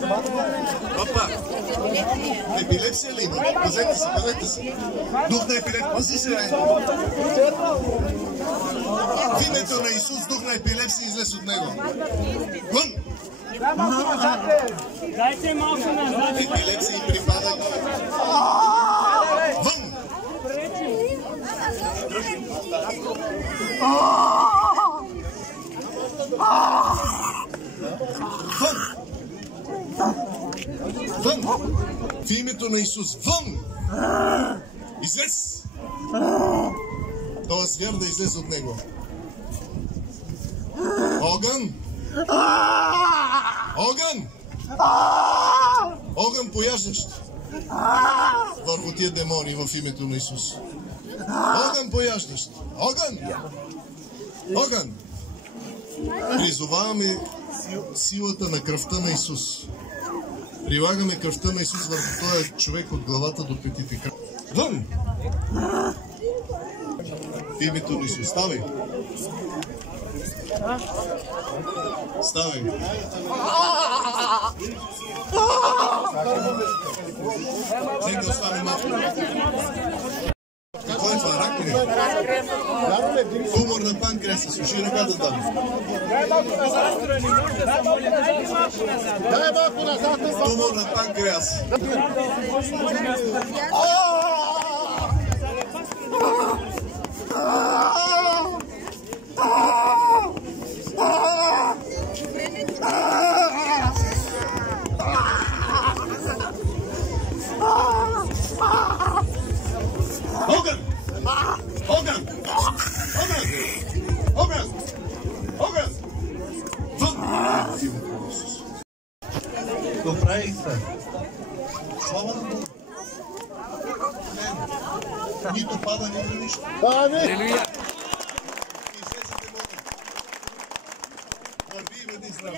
Папа, епилепсия ли има? Пазете се. Дух на епилепсия. Пази се, бе. В името на Исус, дух на епилепсия излез от него. Вън! Дайте малко назад. Епилепсия и припадък. Вън! Вън! Вън! В името на Исус. Вън! Излез! Това звяр да излезе от него. Огън! Огън! Огън пояждащ върху тия демони в името на Исус. Огън пояждащ. Огън! Огън! Призоваваме силата на кръвта на Исус. Прилагаме кръвта на Исус върху този човек от главата до петите. Вън! В името на Исус. Ставай! Ставай! Нека остане малко. Какво е това? Рак ли? Тумор на панкреаса. Слушай ръката там. Тумор на панкреас. Огън! Огън! Огън! Огън! Огън! Вън! Добре, слава на Бога. Нито пада, нито нищо. Алелуя! Излезе демона. Върви и бъди здрав.